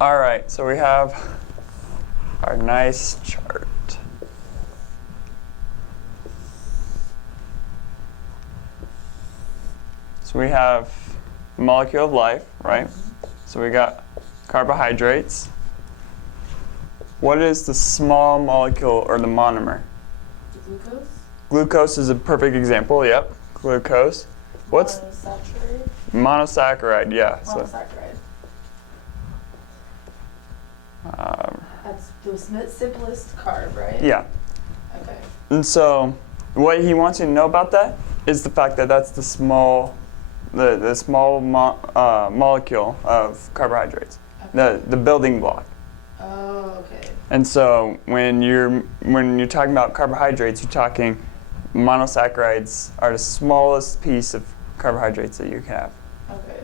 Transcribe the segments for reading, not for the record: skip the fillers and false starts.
All right, so we have our nice chart. So we have the molecule of life, right? So we got carbohydrates. What is the small molecule or the monomer? Glucose? Glucose is a perfect example, yep. Glucose. What's monosaccharide? Monosaccharide, yeah. Monosaccharide. That's the simplest carb, right? Yeah. Okay. And so what he wants you to know about that is the fact that that's the small molecule of carbohydrates, Okay. the building block. Oh, okay. And so when you're talking about carbohydrates, you're talking monosaccharides are the smallest piece of carbohydrates that you can have. Okay.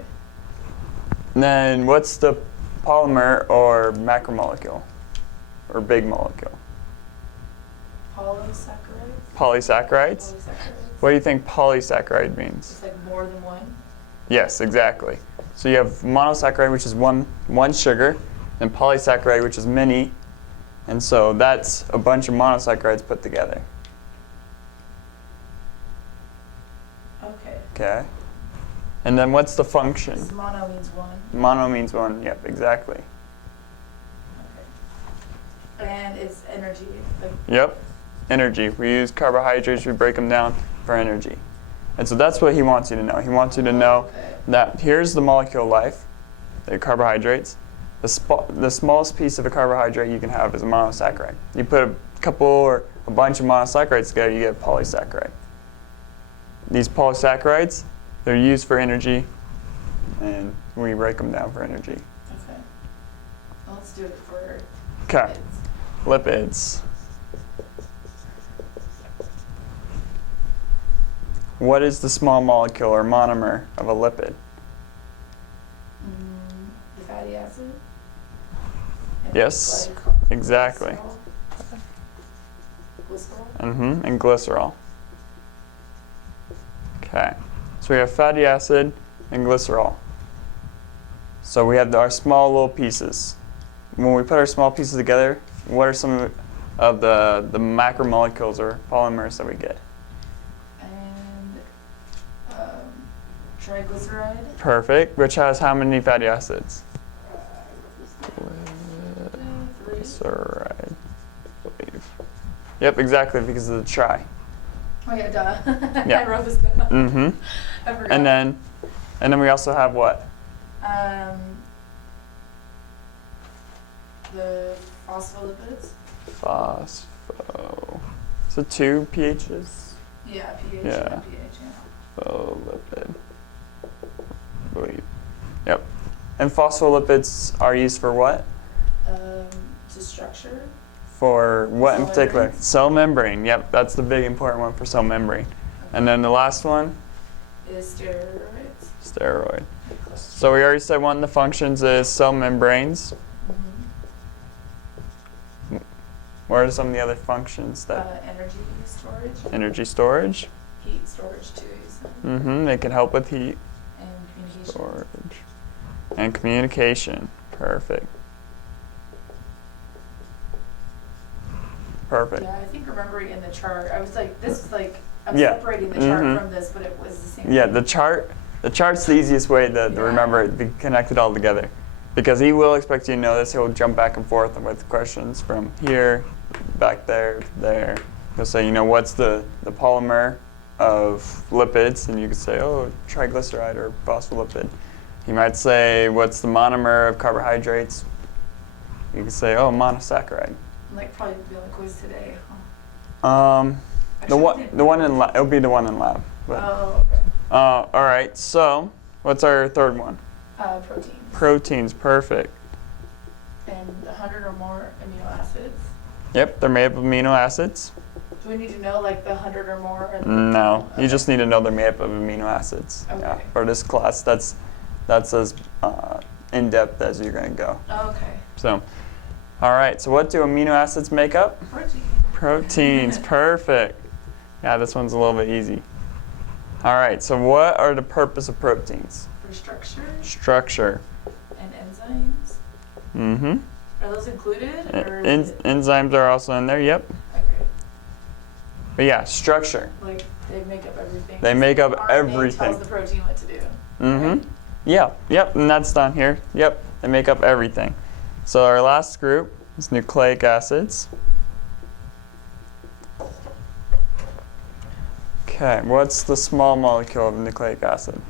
And then what's the polymer or macromolecule or big molecule? Polysaccharides? Polysaccharides? What do you think polysaccharide means? It's like more than one? Yes, exactly. So you have monosaccharide, which is one sugar, and polysaccharide, which is many. And so that's a bunch of monosaccharides put together. Okay. Okay. And then what's the function? Because mono means one. Mono means one. Yep, exactly. Okay. And it's energy. Like, Yep. Energy. We use carbohydrates, we break them down for energy. And so that's what he wants you to know. He wants you to know that here's the molecule of life, the carbohydrates. The smallest piece of a carbohydrate you can have is a monosaccharide. You put a couple or a bunch of monosaccharides together, you get a polysaccharide. These polysaccharides, they're used for energy, and we break them down for energy. okay. Well, let's do it for Okay. lipids. Lipids. What is the small molecule or monomer of a lipid? The fatty acid? And Yes, exactly. Glycerol? And glycerol. Okay, so we have fatty acid and glycerol. So we have our small little pieces. When we put our small pieces together, what are some of the macromolecules or polymers that we get? Triglyceride? Perfect, which has how many fatty acids? Glyceride, I believe. Yep, exactly, because of the tri. Oh yeah, duh. Yeah. I wrote this down. I forgot. And then we also have what? The phospholipids? Phospho. So 2 pHs? Yeah, pH Yeah. and pH, yeah. Phospholipid. I believe. Yep. And phospholipids are used for what? To structure. For what in Cell particular? membranes. Cell membrane. Yep, that's the big important one for cell membrane. And then the last one? Is steroids. Steroid. So we already said one of the functions is cell membranes. What are some of the other functions that? Energy storage. Energy storage. Heat storage too, you said. They can help with heat. And communication. Storage. And communication. Perfect. Perfect. Yeah, I think remembering in the chart, I was like, this is like, I'm Yeah. separating the chart from this, but it was the same Yeah, thing. the chart's the easiest way to remember it, to connect it all together. Because he will expect you to know this. He'll jump back and forth with questions from here, back there, there. He'll say, what's the polymer of lipids? And you could say, oh, triglyceride or phospholipid. He might say, what's the monomer of carbohydrates? You could say, oh, monosaccharide. Like probably be on the quiz today. The one in lab. It'll be the one in lab. But, Oh, okay. all right. So, what's our third one? Proteins. Proteins. Perfect. And 100 or more amino acids. Yep, they're made up of amino acids. Do we need to know like the 100 or more? Or No, okay. you just need to know they're made up of amino acids. Okay. Yeah, for this class, that's as in depth as you're going to go. Oh, okay. So, all right. So, what do amino acids make up? Protein. Proteins. Perfect. Yeah, this one's a little bit easy. All right. So, what are the purpose of proteins? For structure Structure. and enzymes. Mm-hmm. Are those included? Or is it, Enzymes are also in there, yep. okay. But yeah, structure. Like they make up everything. They make up RNA everything. tells the protein what to do. Mm-hmm. Right? Yeah, yep, and that's down here. Yep, they make up everything. So our last group is nucleic acids. Okay, what's the small molecule of nucleic acid?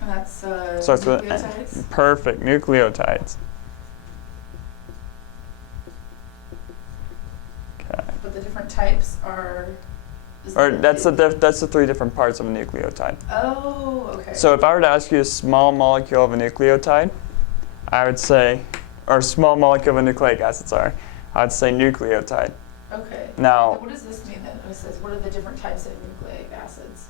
And that's Starts with nucleotides. perfect, nucleotides. Okay. But the different types are. Or that's the three different parts of a nucleotide. Oh, okay. So if I were to ask you a small molecule of a nucleotide, I would say, or small molecule of a nucleic acid, sorry, I would say nucleotide. Okay. Now, What does this mean then? It says, what are the different types of nucleic acids?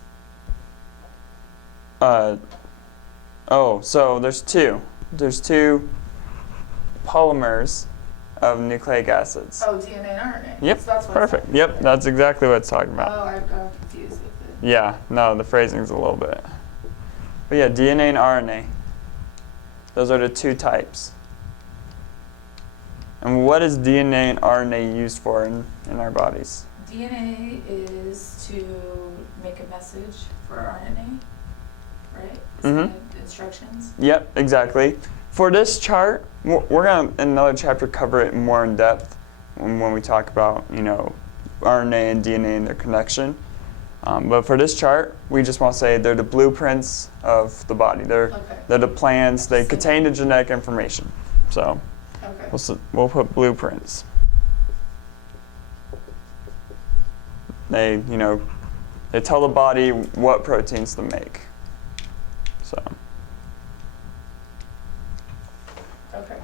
so there's two. There's two polymers of nucleic acids. Oh, DNA and RNA. Yep, So that's what perfect. Yep, that's exactly what it's talking Oh, about. I got confused with it. Yeah, no, the phrasing's a little bit. But yeah, DNA and RNA. Those are the two types. And what is DNA and RNA used for in our bodies? DNA is to make a message for RNA, right? Mhm. Instructions. Yep, exactly. For this chart, we're going to, in another chapter, cover it more in depth when we talk about, RNA and DNA and their connection. But for this chart, we just want to say they're the blueprints of the body. They're the plans. They contain the genetic information. So Okay. we'll put blueprints. They tell the body what proteins to make. So. Okay.